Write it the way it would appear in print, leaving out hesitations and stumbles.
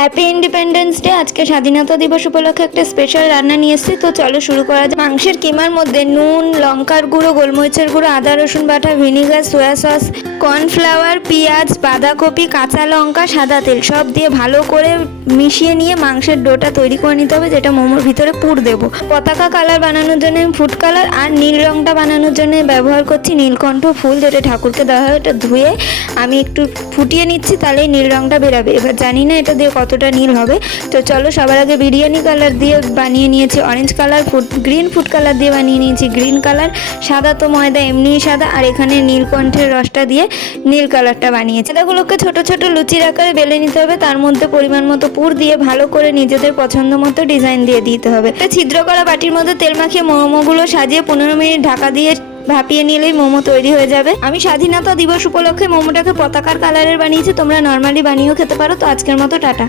Happy independence day. আজকে স্বাধীনতা দিবস উপলক্ষে একটা স্পেশাল রান্না নিয়ে এসেছি। তো চলো শুরু করা যাক। মাংসের কিমার মধ্যে নুন, লঙ্কার গুঁড়ো, গোলমরিচের গুঁড়ো, আদা রসুন বাটা, ভিনিগার, সোয়া সস, কর্নফ্লাওয়ার, পেঁয়াজ, বাঁধাকপি, কাঁচা লঙ্কা, সাদা তেল সব দিয়ে ভালো করে মিশিয়ে নিয়ে মাংসের ডোটা তৈরি করে নিতে হবে, যেটা মোমোর ভিতরে পুর দেবো। পতাকা কালার বানানোর জন্য আমি ফুড কালার আর নীল রংটা বানানোর জন্য ব্যবহার করছি নীলকণ্ঠ ফুল, যেটা ঠাকুরকে দেওয়া হয়। এটা ধুয়ে আমি একটু ফুটিয়ে নিচ্ছি, তাহলেই নীল রংটা বেরাবে। এবার জানি না এটা দিয়ে কতটা নীল হবে। তো চলো, সবার আগে বিরিয়ানি কালার দিয়ে বানিয়ে নিয়েছি orange colour, green food colour দিয়ে বানিয়ে নিয়েছি গ্রিন কালার, সাদা তো ময়দা এমনিই সাদা, আর এখানে নীলকণ্ঠের রসটা দিয়ে নীল কালারটা বানিয়েছি। এগুলোকে ছোট ছোট লুচির আকারে বেলে নিতে হবে, তার মধ্যে পরিমাণ মতো পুর দিয়ে ভালো করে নিজেদের পছন্দ মতো ডিজাইন দিয়ে দিতে হবে। ছিদ্র করা বাটির মধ্যে তেল মাখিয়ে মোমোগুলো সাজিয়ে 15 মিনিট ঢাকা দিয়ে ভাপিয়ে নিলেই মোমো তৈরি হয়ে যাবে। আমি স্বাধীনতা দিবস উপলক্ষে মোমোটাকে পতাকার কালারের বানিয়েছি, তোমরা নর্মালি বানিয়েও খেতে পারো। তো আজকের মতো টাটা।